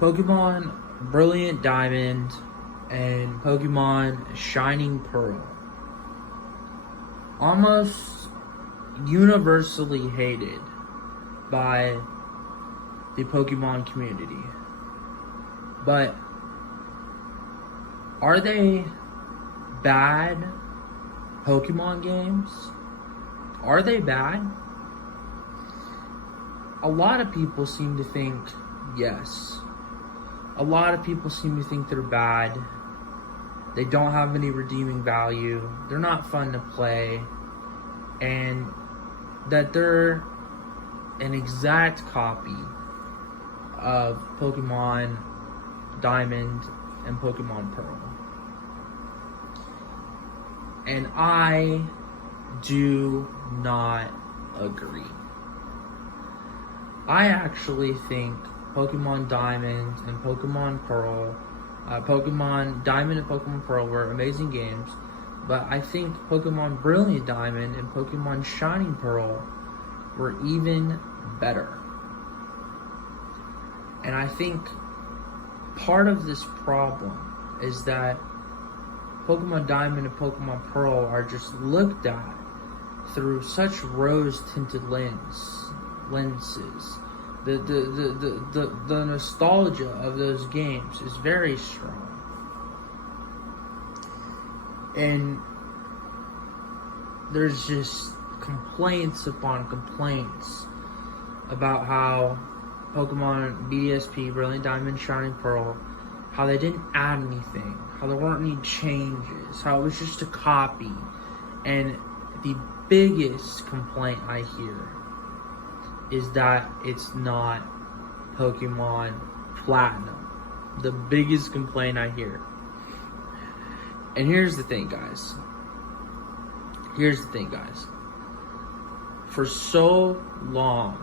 Pokemon Brilliant Diamond and Pokemon Shining Pearl. Almost universally hated by the Pokemon community. But are they bad Pokemon games? Are they bad? A lot of people seem to think yes. A lot of people seem to think they're bad. They don't have any redeeming value. They're not fun to play. And that they're an exact copy of Pokemon Diamond and Pokemon Pearl. And I do not agree. I actually think Pokemon Diamond and Pokemon Pearl, Pokemon Diamond and Pokemon Pearl were amazing games, but I think Pokemon Brilliant Diamond and Pokemon Shining Pearl were even better. And I think part of this problem is that Pokemon Diamond and Pokemon Pearl are just looked at through such rose-tinted lenses. The nostalgia of those games is very strong. And there's just complaints upon complaints about how Pokemon BDSP, Brilliant Diamond, Shining Pearl, how they didn't add anything, how there weren't any changes, how it was just a copy. And the biggest complaint I hear is that it's not Pokemon Platinum. The biggest complaint I hear. And here's the thing, guys. For so long,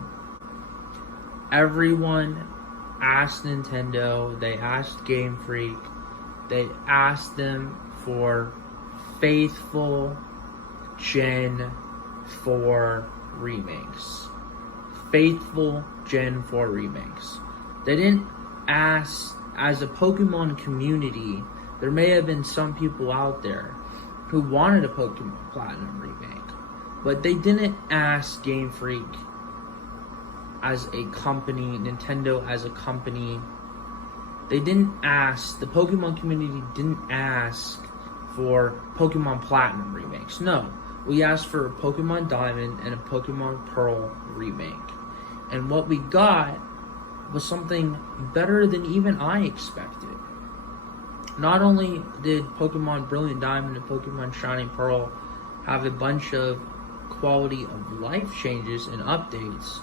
everyone asked Nintendo, they asked Game Freak, they asked them for faithful Gen 4 remakes. Faithful Gen 4 remakes. They didn't ask, as a Pokemon community, there may have been some people out there who wanted a Pokemon Platinum remake, but they didn't ask Game Freak as a company, Nintendo as a company. They didn't ask, the Pokemon community didn't ask for Pokemon Platinum remakes. No, we asked for a Pokemon Diamond and a Pokemon Pearl remake. And what we got was something better than even I expected. Not only did Pokemon Brilliant Diamond and Pokemon Shining Pearl have a bunch of quality of life changes and updates,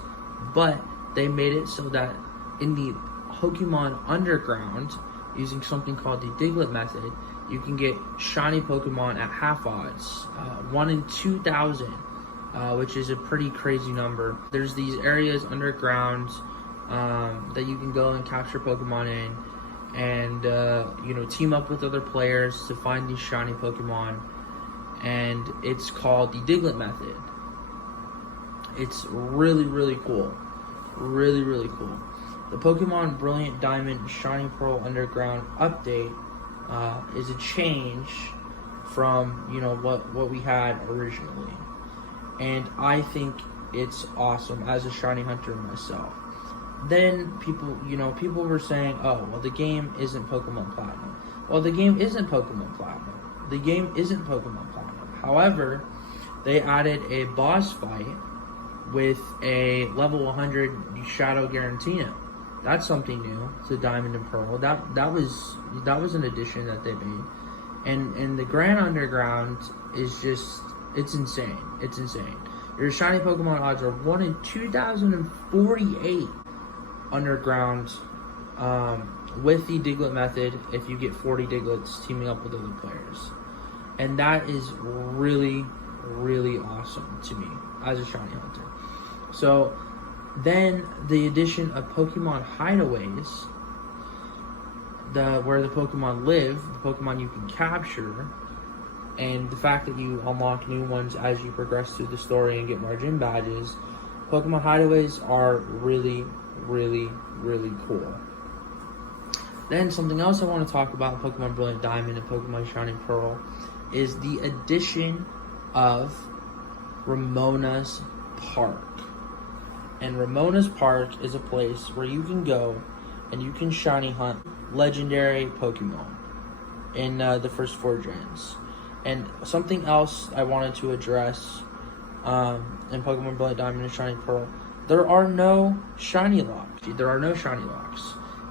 but they made it so that in the Pokemon Underground, using something called the Diglett method, you can get shiny Pokemon at half odds, 1 in 2,000, which is a pretty crazy number. There's these areas underground that you can go and capture Pokemon in, and team up with other players to find these shiny Pokemon, and it's called the Diglett method. It's really, really cool. Really, really cool. The Pokemon Brilliant Diamond and Shining Pearl Underground update is a change from what we had originally, and I think it's awesome as a shiny hunter myself. Then people were saying, oh, well, the game isn't Pokemon Platinum. Well, the game isn't Pokemon Platinum. The game isn't Pokemon Platinum. However, they added a boss fight with a level 100 Shadow Garantina. That's something new to Diamond and Pearl. That was an addition that they made. And the Grand Underground is just, it's insane. It's insane. Your shiny Pokemon odds are 1 in 2,048 underground with the Diglett method if you get 40 Digletts teaming up with other players. And that is really, really awesome to me as a shiny hunter. So then the addition of Pokemon Hideaways, where the Pokemon live, the Pokemon you can capture, and the fact that you unlock new ones as you progress through the story and get more gym badges, Pokemon Hideaways are really, really, really cool. Then something else I want to talk about in Pokemon Brilliant Diamond and Pokemon Shining Pearl is the addition of Ramona's Park. And Ramona's Park is a place where you can go and you can shiny hunt legendary Pokemon in the first 4 gens. And something else I wanted to address in Pokemon Brilliant Diamond and Shining Pearl, there are no shiny locks.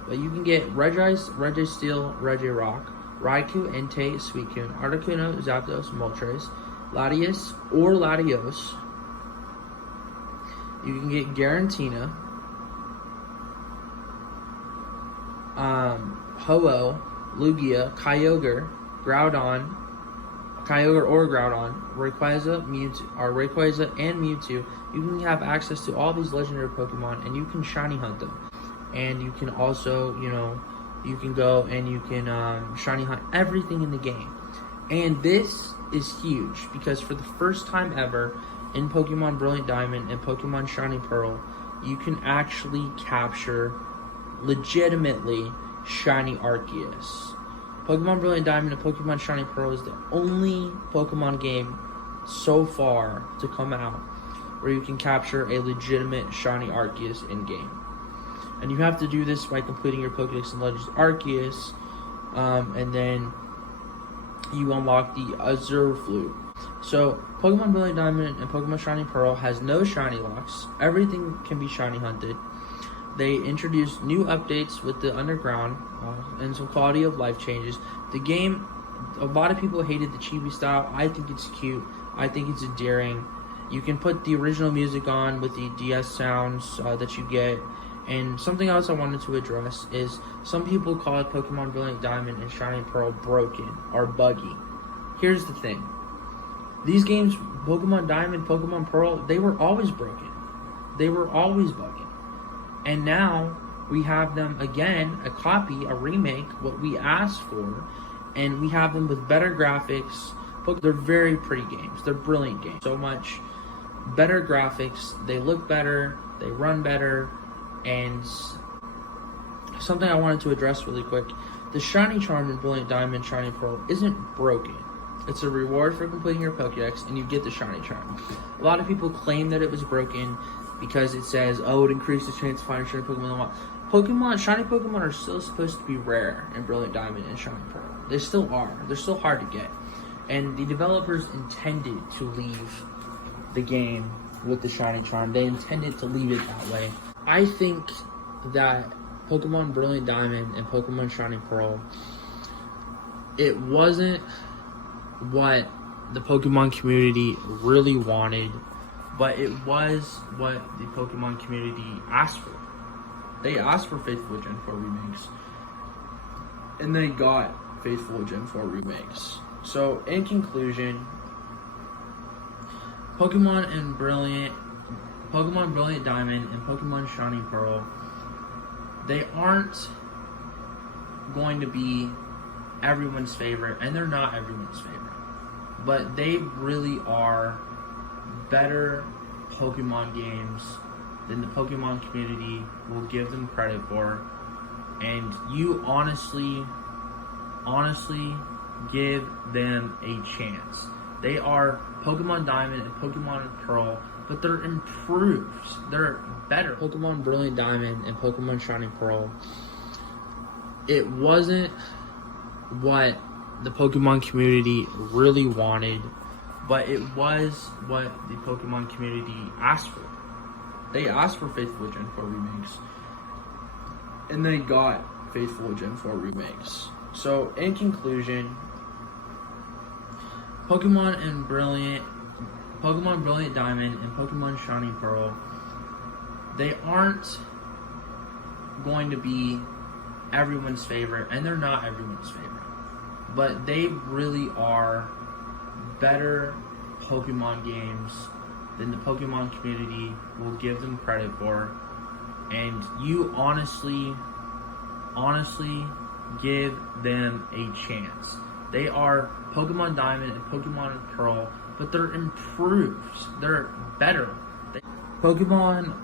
But you can get Regice, Registeel, Regirock, Raikou, Entei, Suicune, Articuno, Zapdos, Moltres, Latios or Latios. You can get Garantina, Ho-Oh, Lugia, Kyogre, Groudon, Rayquaza, Rayquaza and Mewtwo. You can have access to all these legendary Pokemon, and you can shiny hunt them. And you can also, you can go and you can shiny hunt everything in the game. And this is huge because for the first time ever in Pokemon Brilliant Diamond and Pokemon Shining Pearl, you can actually capture legitimately shiny Arceus. Pokemon Brilliant Diamond and Pokemon Shining Pearl is the only Pokemon game so far to come out where you can capture a legitimate shiny Arceus in-game. And you have to do this by completing your Pokedex and Legends Arceus, and then you unlock the Azure Flute. So, Pokemon Brilliant Diamond and Pokemon Shining Pearl has no shiny locks. Everything can be shiny hunted. They introduced new updates with the Underground and some quality of life changes. The game, a lot of people hated the chibi style. I think it's cute. I think it's endearing. You can put the original music on with the DS sounds that you get. And something else I wanted to address is some people call it Pokemon Brilliant Diamond and Shining Pearl broken or buggy. Here's the thing. These games, Pokemon Diamond, Pokemon Pearl, they were always broken. They were always bugging. And now we have them again, a copy, a remake, what we asked for, and we have them with better graphics. They're very pretty games. They're brilliant games. So much better graphics. They look better. They run better. And something I wanted to address really quick. The Shiny Charm in Brilliant Diamond, Shiny Pearl isn't broken. It's a reward for completing your Pokédex, and you get the Shiny Charm. A lot of people claim that it was broken because it says, oh, it increased the chance of finding shiny Pokemon. Shiny Pokemon are still supposed to be rare in Brilliant Diamond and Shiny Pearl. They still are. They're still hard to get. And the developers intended to leave the game with the Shiny Charm. They intended to leave it that way. I think that Pokemon Brilliant Diamond and Pokemon Shining Pearl, it wasn't what the Pokemon community really wanted, but it was what the Pokemon community asked for. They asked for Faithful Gen 4 remakes, and they got Faithful Gen 4 remakes. So, in conclusion, Pokemon Brilliant Diamond and Pokemon Shining Pearl, they aren't going to be everyone's favorite, and they're not everyone's favorite. But they really are better Pokemon games than the Pokemon community will give them credit for. And you honestly give them a chance. They are Pokemon Diamond and Pokemon Pearl, but they're improved. They're better. Pokemon Brilliant Diamond and Pokemon Shining Pearl, it wasn't what the Pokemon community really wanted, but it was what the Pokemon community asked for. They asked for Faithful Gen 4 remakes, and they got Faithful Gen 4 remakes. So, in conclusion, Pokemon Brilliant Diamond and Pokemon Shining Pearl, they aren't going to be everyone's favorite, and they're not everyone's favorite. But they really are better Pokemon games than the Pokemon community will give them credit for. And you honestly give them a chance. They are Pokemon Diamond and Pokemon Pearl, but they're improved. They're better. Pokemon